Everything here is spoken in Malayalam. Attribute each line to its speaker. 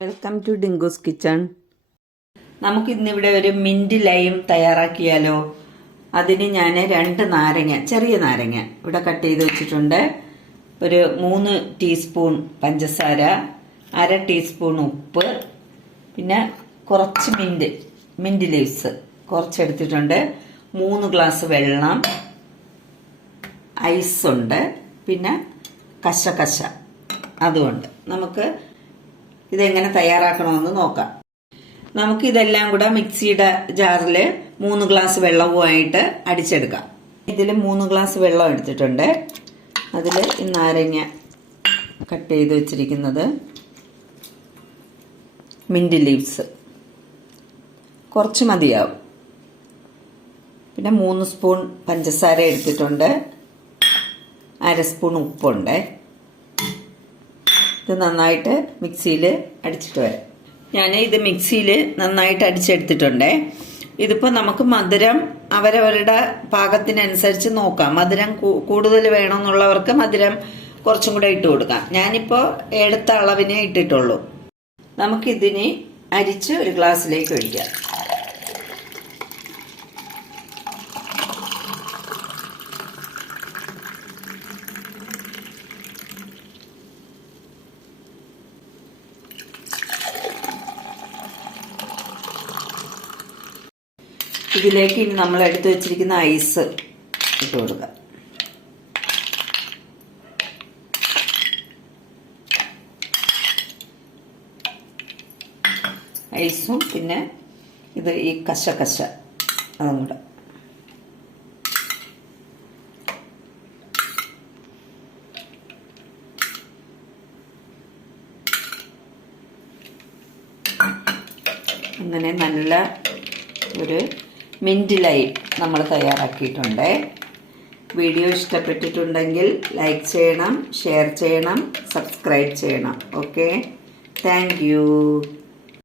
Speaker 1: വെൽക്കം ടു ഡിങ്കോസ് കിച്ചൺ നമുക്ക് ഇന്നിവിടെ ഒരു മിന്റ് ലൈം തയ്യാറാക്കിയാലോ? അതിന് ഞാൻ രണ്ട് നാരങ്ങ ചെറിയ നാരങ്ങ ഇവിടെ കട്ട് ചെയ്ത് വെച്ചിട്ടുണ്ട്. ഒരു മൂന്ന് ടീസ്പൂൺ പഞ്ചസാര അര ടീസ്പൂൺ ഉപ്പ് പിന്നെ കുറച്ച് മിന്റ് മിന്റ് ലീവ്സ് കുറച്ചെടുത്തിട്ടുണ്ട്. മൂന്ന് ഗ്ലാസ് വെള്ളം ഐസ് ഉണ്ട് പിന്നെ കശകശ അതുകൊണ്ട് നമുക്ക് ഇതെങ്ങനെ തയ്യാറാക്കണമെന്ന് നോക്കാം. നമുക്ക് ഇതെല്ലാം കൂടെ മിക്സിയുടെ ജാറിൽ മൂന്ന് ഗ്ലാസ് വെള്ളവുമായിട്ട് അടിച്ചെടുക്കാം. ഇതിൽ മൂന്ന് ഗ്ലാസ് വെള്ളം എടുത്തിട്ടുണ്ട്. അതിൽ നാരങ്ങ കട്ട് ചെയ്ത് വെച്ചിരിക്കുന്നത് മിന്റ് ലീവ്സ്. കുറച്ച് മതിയാവും. പിന്നെ മൂന്ന് സ്പൂൺ പഞ്ചസാര എടുത്തിട്ടുണ്ട്. അര സ്പൂൺ ഉപ്പുണ്ട്. ഇത് നന്നായിട്ട് മിക്സിയിൽ അടിച്ചിട്ട് വരാം. ഞാൻ ഇത് മിക്സിയിൽ നന്നായിട്ട് അടിച്ചെടുത്തിട്ടുണ്ടേ. ഇതിപ്പോൾ നമുക്ക് മധുരം അവരവരുടെ പാകത്തിനനുസരിച്ച് നോക്കാം. മധുരം കൂടുതൽ വേണമെന്നുള്ളവർക്ക് മധുരം കുറച്ചും കൂടെ ഇട്ട് കൊടുക്കാം. ഞാനിപ്പോൾ എടുത്ത അളവിനെ ഇട്ടിട്ടുള്ളൂ. നമുക്കിതിനെ അരിച്ച് ഒരു ഗ്ലാസ്സിലേക്ക് ഒഴിക്കാം. ഇതിലേക്ക് ഇനി നമ്മൾ എടുത്തു വെച്ചിരിക്കുന്ന ഐസ് ഇട്ട് കൊടുക്കാം ഐസും പിന്നെ ഇത് ഈ കശകശ അതും കൂടെ. അങ്ങനെ നല്ല ഒരു മിന്റ് ലൈം നമ്മൾ തയ്യാറാക്കിയിട്ടുണ്ട്. വീഡിയോ ഇഷ്ടപ്പെട്ടിട്ടുണ്ടെങ്കിൽ ലൈക്ക് ചെയ്യണം ഷെയർ ചെയ്യണം സബ്സ്ക്രൈബ് ചെയ്യണം. Okay thank